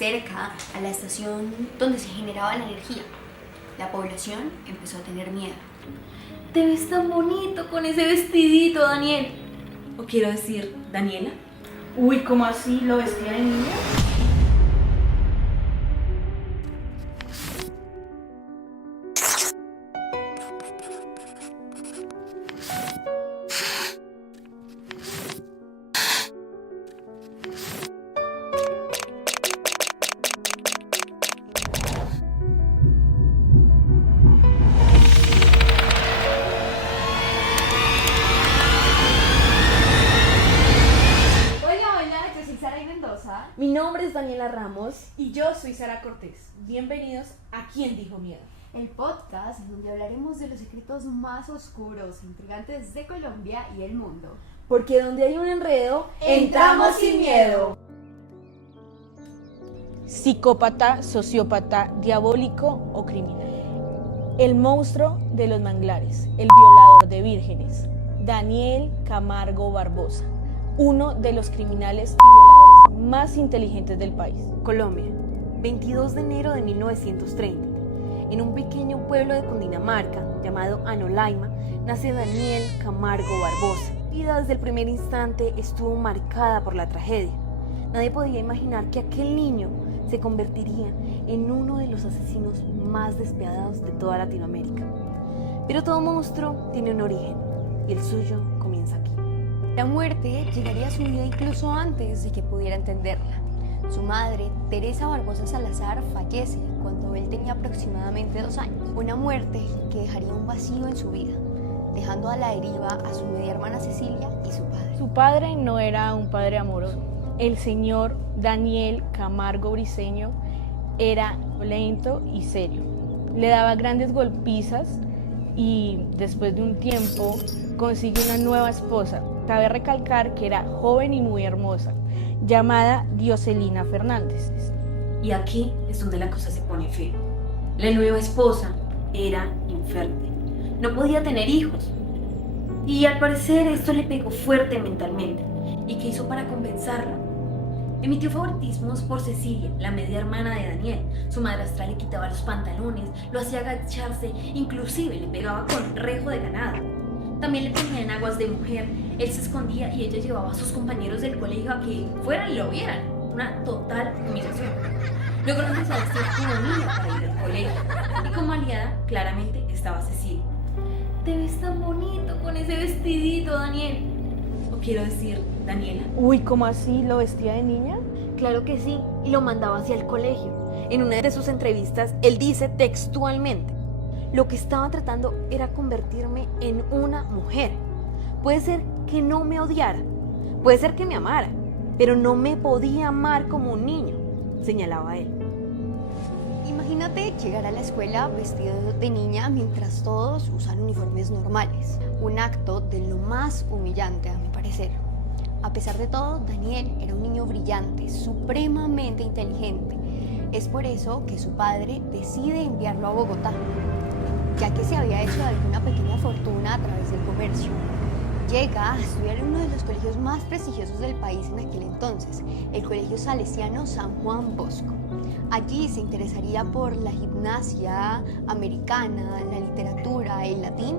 cerca a la estación donde se generaba la energía. La población empezó a tener miedo. Te ves tan bonito con ese vestidito, Daniel. O quiero decir, Daniela. Uy, ¿cómo así? ¿Lo vestía de niña? Mi nombre es Daniela Ramos. Y yo soy Sara Cortés. Bienvenidos a ¿Quién dijo miedo? El podcast en donde hablaremos de los secretos más oscuros e intrigantes de Colombia y el mundo. Porque donde hay un enredo, entramos sin miedo. Psicópata, sociópata, diabólico o criminal. El monstruo de los manglares, el violador de vírgenes, Daniel Camargo Barbosa, uno de los criminales y violadores más inteligentes del país. Colombia, 22 de enero de 1930. En un pequeño pueblo de Cundinamarca llamado Anolaima, nace Daniel Camargo Barbosa. Su vida desde el primer instante estuvo marcada por la tragedia. Nadie podía imaginar que aquel niño se convertiría en uno de los asesinos más despiadados de toda Latinoamérica. Pero todo monstruo tiene un origen, y el suyo comienza aquí. La muerte llegaría a su vida incluso antes de que pudiera entenderla. Su madre, Teresa Barbosa Salazar, fallece cuando él tenía aproximadamente 2 años. Una muerte que dejaría un vacío en su vida, dejando a la deriva a su media hermana Cecilia y su padre. Su padre no era un padre amoroso. El señor Daniel Camargo Briceño era lento y serio. Le daba grandes golpizas y después de un tiempo consigue una nueva esposa. Cabe recalcar que era joven y muy hermosa, llamada Dioselina Fernández. Y aquí es donde la cosa se pone fea. La nueva esposa era infértil. No podía tener hijos. Y al parecer esto le pegó fuerte mentalmente. ¿Y qué hizo para compensarla? Emitió favoritismos por Cecilia, la media hermana de Daniel. Su madrastra le quitaba los pantalones, lo hacía agacharse, inclusive le pegaba con rejo de ganado. También le ponía en aguas de mujer. Él se escondía y ella llevaba a sus compañeros del colegio a que fueran y lo vieran. Una total humillación. Luego empezó a vestir como niña para ir al colegio. Y como aliada, claramente estaba Cecilia. Te ves tan bonito con ese vestidito, Daniel. O quiero decir, Daniela. Uy, ¿cómo así? ¿Lo vestía de niña? Claro que sí, y lo mandaba hacia el colegio. En una de sus entrevistas, él dice textualmente: lo que estaba tratando era convertirme en una mujer. Puede ser que no me odiara, puede ser que me amara, pero no me podía amar como un niño, señalaba él. Imagínate llegar a la escuela vestido de niña mientras todos usan uniformes normales. Un acto de lo más humillante, a mi parecer. A pesar de todo, Daniel era un niño brillante, supremamente inteligente. Es por eso que su padre decide enviarlo a Bogotá, ya que se había hecho de alguna pequeña fortuna a través del comercio. Llega a estudiar en uno de los colegios más prestigiosos del país en aquel entonces, el Colegio Salesiano San Juan Bosco. Allí se interesaría por la gimnasia americana, la literatura, el latín,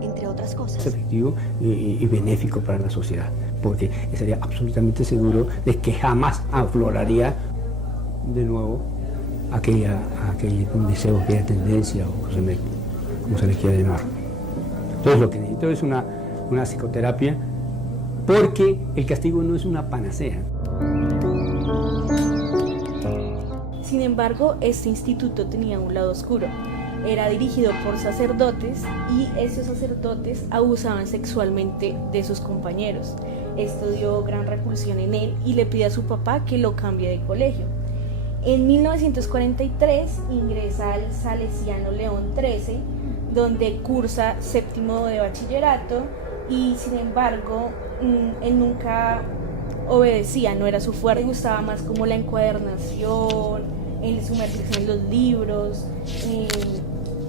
entre otras cosas. Es efectivo y benéfico para la sociedad, porque estaría absolutamente seguro de que jamás afloraría de nuevo aquel deseo, aquella tendencia, o como se le quiera llamar. Entonces lo que necesito es una psicoterapia, porque el castigo no es una panacea. Sin embargo, este instituto tenía un lado oscuro. Era dirigido por sacerdotes y esos sacerdotes abusaban sexualmente de sus compañeros. Esto dio gran repulsión en él y le pide a su papá que lo cambie de colegio. En 1943 ingresa al Salesiano León XIII, donde cursa 7º de bachillerato y sin embargo él nunca obedecía, no era su fuerte, le gustaba más como la encuadernación, el sumergirse en los libros,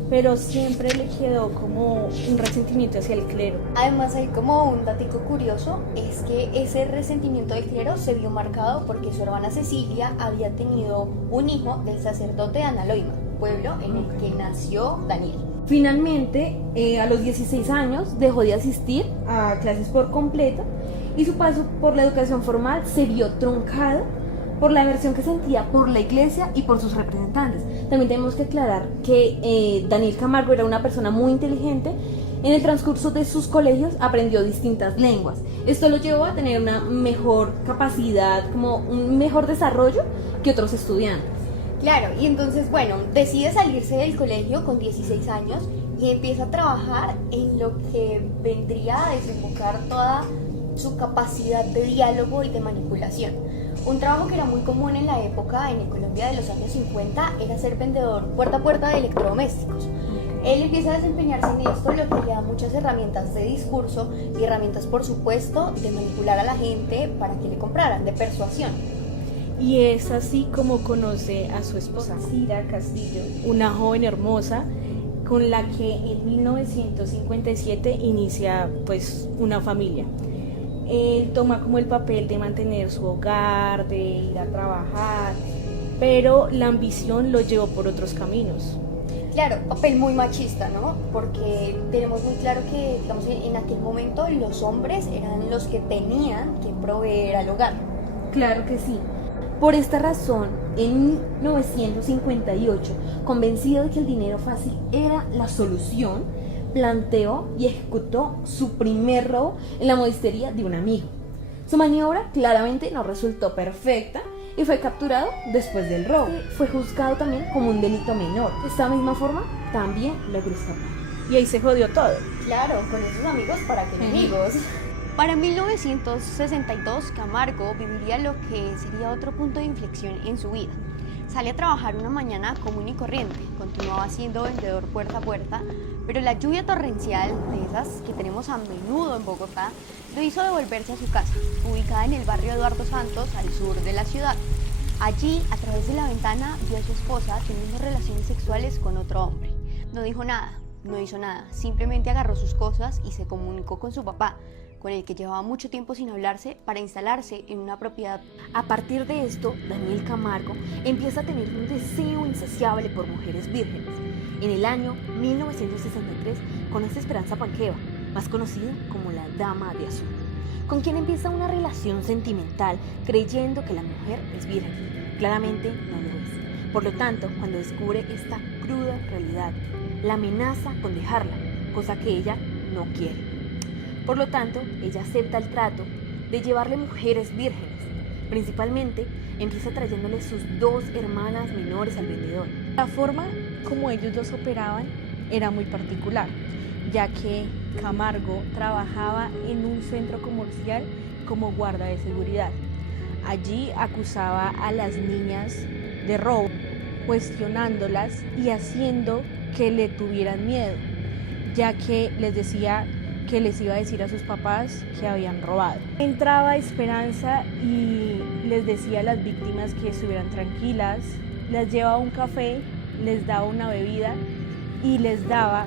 pero siempre le quedó como un resentimiento hacia el clero. Además hay como un datico curioso, es que ese resentimiento del clero se vio marcado porque su hermana Cecilia había tenido un hijo del sacerdote de Analoima, pueblo en el que nació Daniel. Finalmente, a los 16 años dejó de asistir a clases por completo y su paso por la educación formal se vio truncado por la aversión que sentía por la iglesia y por sus representantes. También tenemos que aclarar que Daniel Camargo era una persona muy inteligente. En el transcurso de sus colegios aprendió distintas lenguas. Esto lo llevó a tener una mejor capacidad, como un mejor desarrollo que otros estudiantes. Claro, y entonces, bueno, decide salirse del colegio con 16 años y empieza a trabajar en lo que vendría a desembocar toda su capacidad de diálogo y de manipulación. Un trabajo que era muy común en la época, en Colombia de los años 50, era ser vendedor puerta a puerta de electrodomésticos. Él empieza a desempeñarse en esto, lo que le da muchas herramientas de discurso y herramientas, por supuesto, de manipular a la gente para que le compraran, de persuasión. Y es así como conoce a su esposa, Cira Castillo, una joven hermosa con la que en 1957 inicia pues una familia. Él toma como el papel de mantener su hogar, de ir a trabajar, pero la ambición lo llevó por otros caminos. Claro, papel muy machista, ¿no? Porque tenemos muy claro que, digamos, en aquel momento los hombres eran los que tenían que proveer al hogar. Claro que sí. Por esta razón, en 1958, convencido de que el dinero fácil era la solución, planteó y ejecutó su primer robo en la modistería de un amigo. Su maniobra claramente no resultó perfecta y fue capturado después del robo. Fue juzgado también como un delito menor. De esta misma forma, también logró escapar. Y ahí se jodió todo. Claro, con esos amigos para que enemigos. Para 1962, Camargo viviría lo que sería otro punto de inflexión en su vida. Sale a trabajar una mañana común y corriente, continuaba siendo vendedor puerta a puerta, pero la lluvia torrencial, de esas que tenemos a menudo en Bogotá, lo hizo devolverse a su casa, ubicada en el barrio Eduardo Santos, al sur de la ciudad. Allí, a través de la ventana, vio a su esposa teniendo relaciones sexuales con otro hombre. No dijo nada, no hizo nada, simplemente agarró sus cosas y se comunicó con su papá, con el que llevaba mucho tiempo sin hablarse, para instalarse en una propiedad. A partir de esto, Daniel Camargo empieza a tener un deseo insaciable por mujeres vírgenes. En el año 1963 conoce a Esperanza Panqueva, más conocida como la Dama de Azul, con quien empieza una relación sentimental creyendo que la mujer es virgen. Claramente no lo es. Por lo tanto, cuando descubre esta cruda realidad, la amenaza con dejarla, cosa que ella no quiere. Por lo tanto, ella acepta el trato de llevarle mujeres vírgenes. Principalmente, empieza trayéndole sus 2 hermanas menores al vendedor. La forma como ellos dos operaban era muy particular, ya que Camargo trabajaba en un centro comercial como guarda de seguridad. Allí acusaba a las niñas de robo, cuestionándolas y haciendo que le tuvieran miedo, ya que les decía que les iba a decir a sus papás que habían robado. Entraba Esperanza y les decía a las víctimas que estuvieran tranquilas, les llevaba un café, les daba una bebida y les daba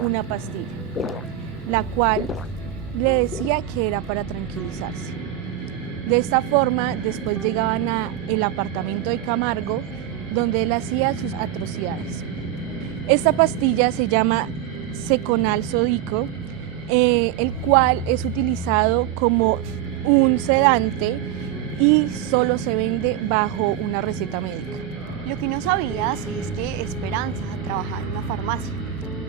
una pastilla, la cual le decía que era para tranquilizarse. De esta forma, después llegaban al apartamento de Camargo, donde él hacía sus atrocidades. Esta pastilla se llama Seconal sódico, el cual es utilizado como un sedante y solo se vende bajo una receta médica. Lo que no sabías es que Esperanza trabajaba en una farmacia,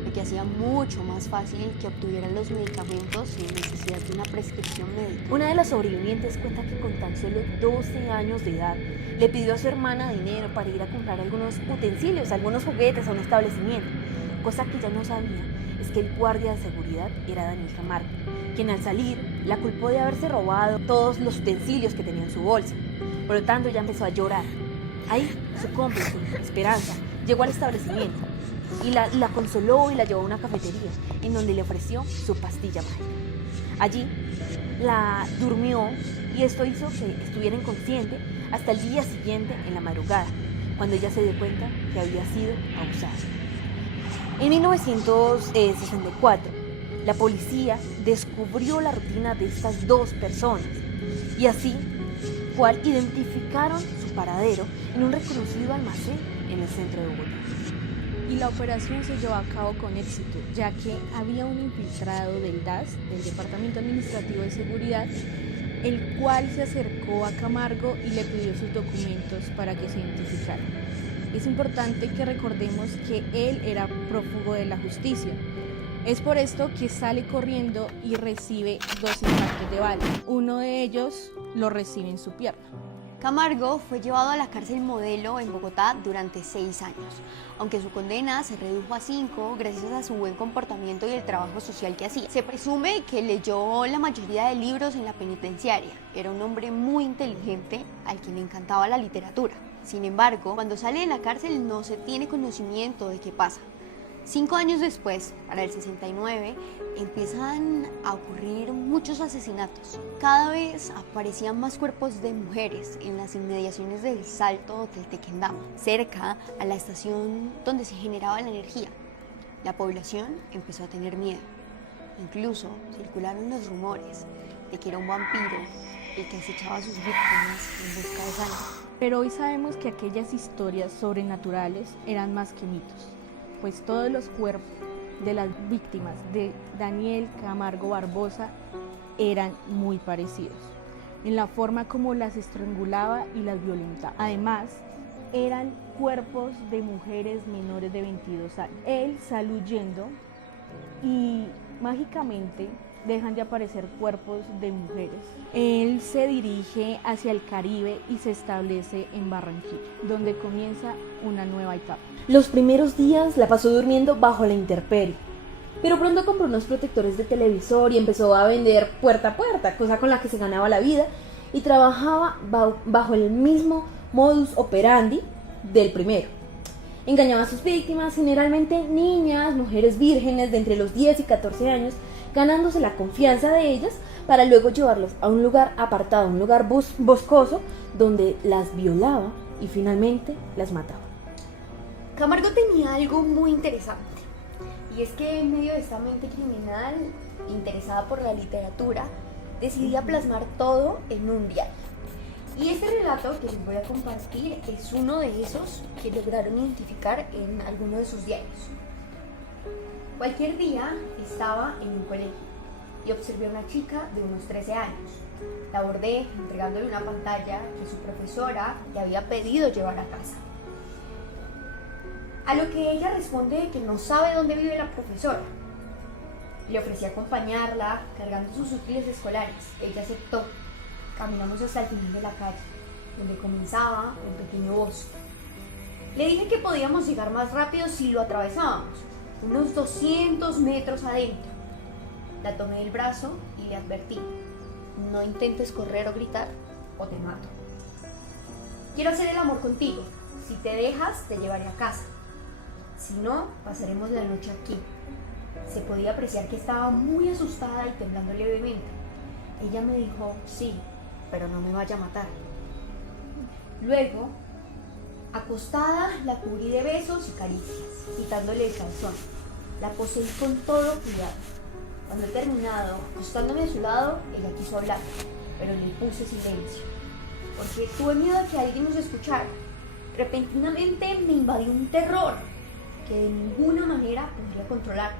lo que hacía mucho más fácil que obtuvieran los medicamentos sin necesidad de una prescripción médica. Una de las sobrevivientes cuenta que con tan solo 12 años de edad le pidió a su hermana dinero para ir a comprar algunos utensilios, algunos juguetes a un establecimiento. Cosa que ella no sabía es que el guardia de seguridad era Daniel Camargo, quien al salir la culpó de haberse robado todos los utensilios que tenía en su bolsa. Por lo tanto, ella empezó a llorar. Ahí, su cómplice, Esperanza, llegó al establecimiento y la consoló y la llevó a una cafetería en donde le ofreció su pastilla mágica. Allí la durmió y esto hizo que estuviera inconsciente hasta el día siguiente en la madrugada, cuando ella se dio cuenta que había sido abusada. En 1964, la policía descubrió la rutina de estas dos personas y así identificaron su paradero en un reconocido almacén en el centro de Bogotá. Y la operación se llevó a cabo con éxito, ya que había un infiltrado del DAS, del Departamento Administrativo de Seguridad, el cual se acercó a Camargo y le pidió sus documentos para que se identificara. Es importante que recordemos que él era prófugo de la justicia. Es por esto que sale corriendo y recibe 2 impactos de bala. Uno de ellos lo recibe en su pierna. Camargo fue llevado a la cárcel Modelo en Bogotá durante 6 años, aunque su condena se redujo a 5 gracias a su buen comportamiento y el trabajo social que hacía. Se presume que leyó la mayoría de libros en la penitenciaria. Era un hombre muy inteligente al que le encantaba la literatura. Sin embargo, cuando sale de la cárcel no se tiene conocimiento de qué pasa. 5 años después, para el 69, empiezan a ocurrir muchos asesinatos. Cada vez aparecían más cuerpos de mujeres en las inmediaciones del Salto del Tequendama, cerca a la estación donde se generaba la energía. La población empezó a tener miedo. Incluso circularon los rumores de que era un vampiro el que acechaba a sus víctimas en busca de sangre. Pero hoy sabemos que aquellas historias sobrenaturales eran más que mitos, pues todos los cuerpos de las víctimas de Daniel Camargo Barbosa eran muy parecidos en la forma como las estrangulaba y las violentaba. Además, eran cuerpos de mujeres menores de 22 años. Él sale huyendo y mágicamente dejan de aparecer cuerpos de mujeres. Él se dirige hacia el Caribe y se establece en Barranquilla, donde comienza una nueva etapa. Los primeros días la pasó durmiendo bajo la intemperie, pero pronto compró unos protectores de televisor y empezó a vender puerta a puerta, cosa con la que se ganaba la vida, y trabajaba bajo el mismo modus operandi del primero. Engañaba a sus víctimas, generalmente niñas, mujeres vírgenes de entre los 10 y 14 años, ganándose la confianza de ellas para luego llevarlas a un lugar apartado, un lugar boscoso, donde las violaba y finalmente las mataba. Camargo tenía algo muy interesante, y es que en medio de esta mente criminal, interesada por la literatura, decidía plasmar todo en un diario. Y este relato que les voy a compartir es uno de esos que lograron identificar en alguno de sus diarios. Cualquier día estaba en un colegio y observé a una chica de unos 13 años. La abordé entregándole una pantalla que su profesora le había pedido llevar a casa. A lo que ella responde que no sabe dónde vive la profesora. Le ofrecí acompañarla cargando sus útiles escolares. Ella aceptó. Caminamos hasta el final de la calle, donde comenzaba un pequeño bosque. Le dije que podíamos llegar más rápido si lo atravesábamos, unos 200 metros adentro. La tomé del brazo y le advertí: no intentes correr o gritar o te mato. Quiero hacer el amor contigo. Si te dejas, te llevaré a casa. Si no, pasaremos la noche aquí. Se podía apreciar que estaba muy asustada y temblando levemente. Ella me dijo: sí, pero no me vaya a matar. Luego, acostada, la cubrí de besos y caricias, quitándole el calzón. La poseí con todo cuidado. Cuando he terminado, acostándome a su lado, ella quiso hablar, pero le puse silencio, porque tuve miedo de que alguien nos escuchara. Repentinamente me invadió un terror que de ninguna manera podría controlar.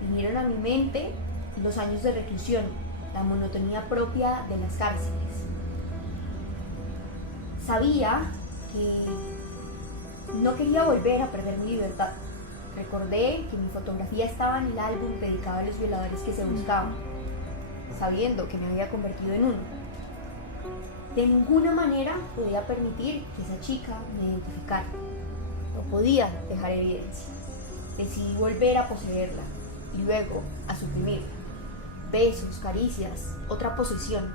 Vinieron a mi mente los años de reclusión, la monotonía propia de las cárceles. Sabía que no quería volver a perder mi libertad. Recordé que mi fotografía estaba en el álbum dedicado a los violadores que se buscaban, sabiendo que me había convertido en uno. De ninguna manera podía permitir que esa chica me identificara. No podía dejar evidencia. Decidí volver a poseerla y luego a suprimirla. Besos, caricias, otra posesión.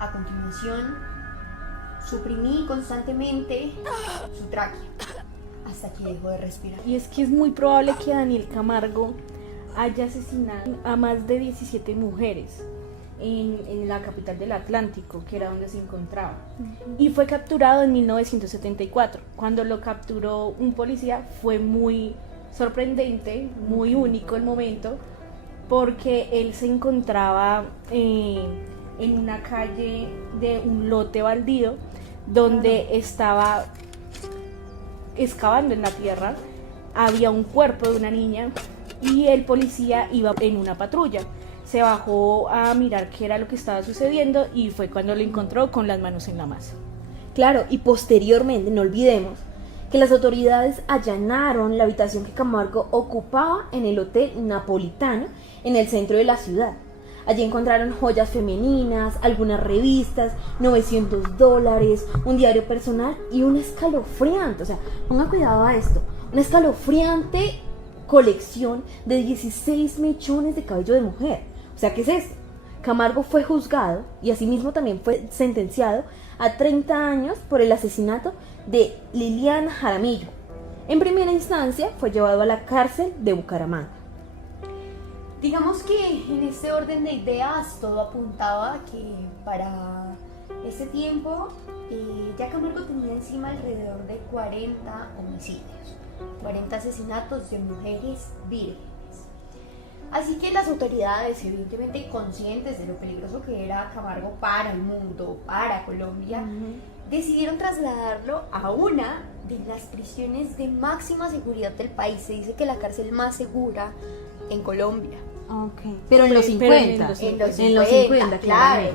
A continuación, suprimí constantemente su tráquea hasta que dejó de respirar. Y es que es muy probable que Daniel Camargo haya asesinado a más de 17 mujeres en la capital del Atlántico, que era donde se encontraba. Y fue capturado en 1974. Cuando lo capturó un policía fue muy sorprendente, muy único el momento, porque él se encontraba en una calle de un lote baldío donde estaba excavando en la tierra, había un cuerpo de una niña y el policía iba en una patrulla. Se bajó a mirar qué era lo que estaba sucediendo y fue cuando lo encontró con las manos en la masa. Claro, y posteriormente, no olvidemos, que las autoridades allanaron la habitación que Camargo ocupaba en el Hotel Napolitano, en el centro de la ciudad. Allí encontraron joyas femeninas, algunas revistas, $900, un diario personal y un escalofriante, o sea, ponga cuidado a esto, una escalofriante colección de 16 mechones de cabello de mujer. O sea, ¿qué es esto? Camargo fue juzgado y asimismo también fue sentenciado a 30 años por el asesinato de Liliana Jaramillo. En primera instancia fue llevado a la cárcel de Bucaramanga. Digamos que en este orden de ideas todo apuntaba a que para ese tiempo ya Camargo tenía encima alrededor de 40 homicidios, 40 asesinatos de mujeres vírgenes. Así que las autoridades, evidentemente conscientes de lo peligroso que era Camargo para el mundo, para Colombia, decidieron trasladarlo a una de las prisiones de máxima seguridad del país. Se dice que la cárcel más segura en Colombia. Okay. Pero en los 50. En los 50, claro.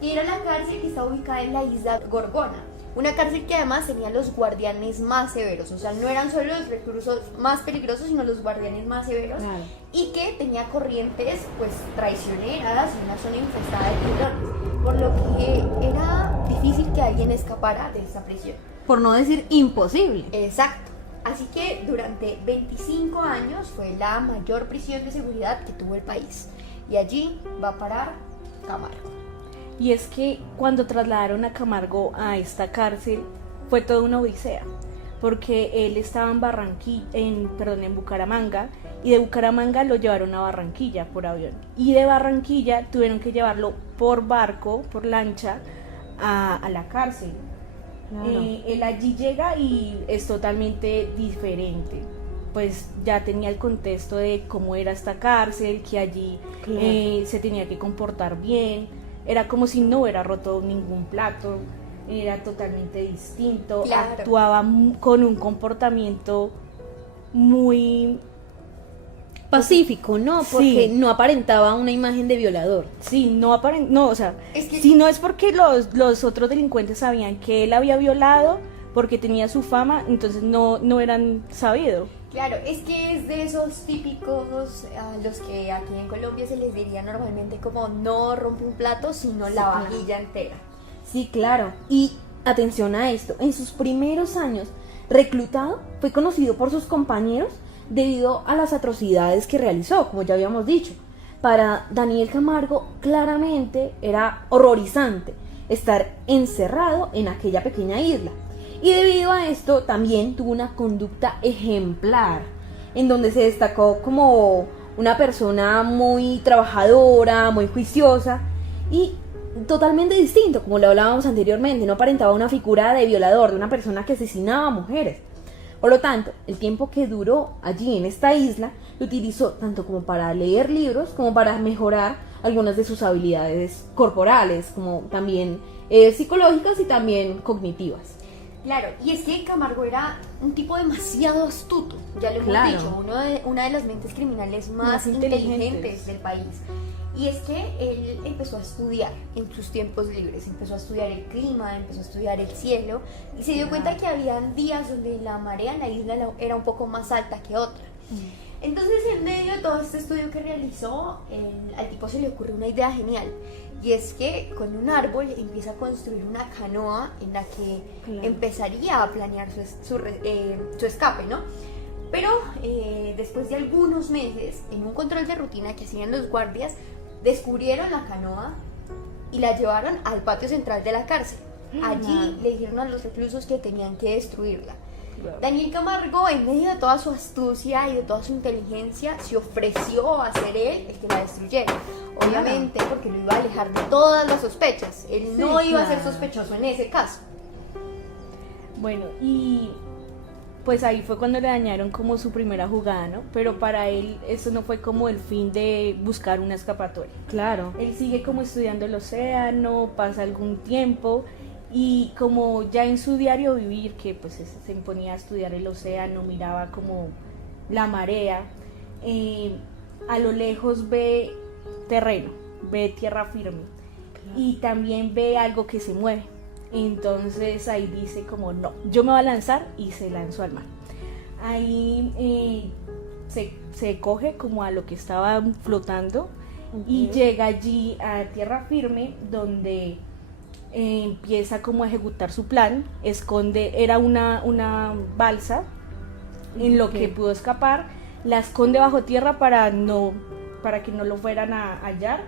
Y era la cárcel que está ubicada en la isla Gorgona. Una cárcel que además tenía los guardianes más severos, o sea, no eran solo los reclusos más peligrosos, sino los guardianes más severos, claro. Y que tenía corrientes pues traicioneras y una zona infestada de tiburones, por lo que era difícil que alguien escapara de esa prisión. Por no decir imposible. Exacto. Así que durante 25 años fue la mayor prisión de seguridad que tuvo el país, y allí va a parar Camargo. Y es que cuando trasladaron a Camargo a esta cárcel fue toda una odisea, porque él estaba en Bucaramanga, y de Bucaramanga lo llevaron a Barranquilla por avión, y de Barranquilla tuvieron que llevarlo por barco, por lancha, a la cárcel. Claro. Él allí llega y es totalmente diferente, pues ya tenía el contexto de cómo era esta cárcel, que allí claro. Se tenía que comportar bien. Era como si no hubiera roto ningún plato, era totalmente distinto, claro. Actuaba con un comportamiento muy pacífico, ¿no? Porque sí. No aparentaba una imagen de violador. Sí, no, o sea, es que si no es porque los otros delincuentes sabían que él había violado, porque tenía su fama, entonces no eran sabidos. Claro, es que es de esos típicos a los que aquí en Colombia se les diría normalmente como no rompe un plato, sino sí, la vajilla entera. Sí, claro. Y atención a esto, en sus primeros años reclutado fue conocido por sus compañeros debido a las atrocidades que realizó, como ya habíamos dicho. Para Daniel Camargo claramente era horrorizante estar encerrado en aquella pequeña isla. Y debido a esto también tuvo una conducta ejemplar, en donde se destacó como una persona muy trabajadora, muy juiciosa y totalmente distinto, como lo hablábamos anteriormente, no aparentaba una figura de violador, de una persona que asesinaba a mujeres. Por lo tanto, el tiempo que duró allí en esta isla lo utilizó tanto como para leer libros como para mejorar algunas de sus habilidades corporales, como también psicológicas y también cognitivas. Claro, y es que Camargo era un tipo demasiado astuto, ya lo hemos dicho, una de las mentes criminales más inteligentes del país. Y es que él empezó a estudiar en sus tiempos libres, empezó a estudiar el clima, empezó a estudiar el cielo, y se dio cuenta que habían días donde la marea en la isla era un poco más alta que otra. Entonces, en medio de todo este estudio que realizó, al tipo se le ocurrió una idea genial. Y es que con un árbol empieza a construir una canoa en la que empezaría a planear su escape, ¿no? Pero después de algunos meses, en un control de rutina que hacían los guardias, descubrieron la canoa y la llevaron al patio central de la cárcel. Allí le dijeron a los reclusos que tenían que destruirla. Daniel Camargo, en medio de toda su astucia y de toda su inteligencia, se ofreció a ser él el que la destruyera. Obviamente, porque lo iba a alejar de todas las sospechas. Él no iba a ser sospechoso en ese caso. Bueno, y pues ahí fue cuando le dañaron como su primera jugada, ¿no? Pero para él eso no fue como el fin de buscar una escapatoria. Claro. Él sigue como estudiando el océano, pasa algún tiempo y como ya en su diario vivir, que pues se ponía a estudiar el océano, miraba como la marea, a lo lejos ve terreno, ve tierra firme y también ve algo que se mueve. Entonces ahí dice como no, yo me voy a lanzar y se lanzó al mar. Ahí se coge como a lo que estaba flotando y llega allí a tierra firme donde empieza como a ejecutar su plan, era una balsa en lo que pudo escapar, la esconde bajo tierra para que no lo fueran a hallar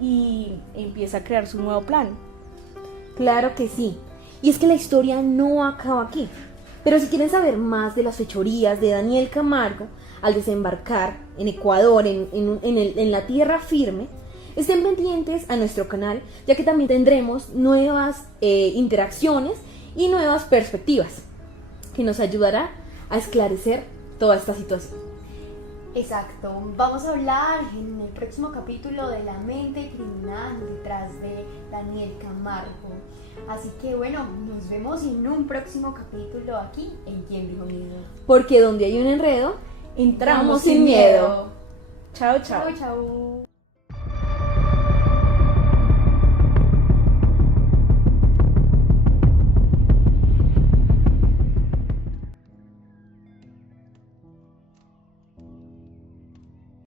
y empieza a crear su nuevo plan. Claro que sí. Y es que la historia no acaba aquí. Pero si quieren saber más de las fechorías de Daniel Camargo al desembarcar en Ecuador, en la tierra firme, estén pendientes a nuestro canal, ya que también tendremos nuevas interacciones y nuevas perspectivas que nos ayudará a esclarecer toda esta situación. Exacto, vamos a hablar en el próximo capítulo de la mente criminal detrás de Daniel Camargo. Así que bueno, nos vemos en un próximo capítulo aquí en ¿Quién dijo miedo? Porque donde hay un enredo, Entramos sin miedo. Chao, chao. Chao, chao.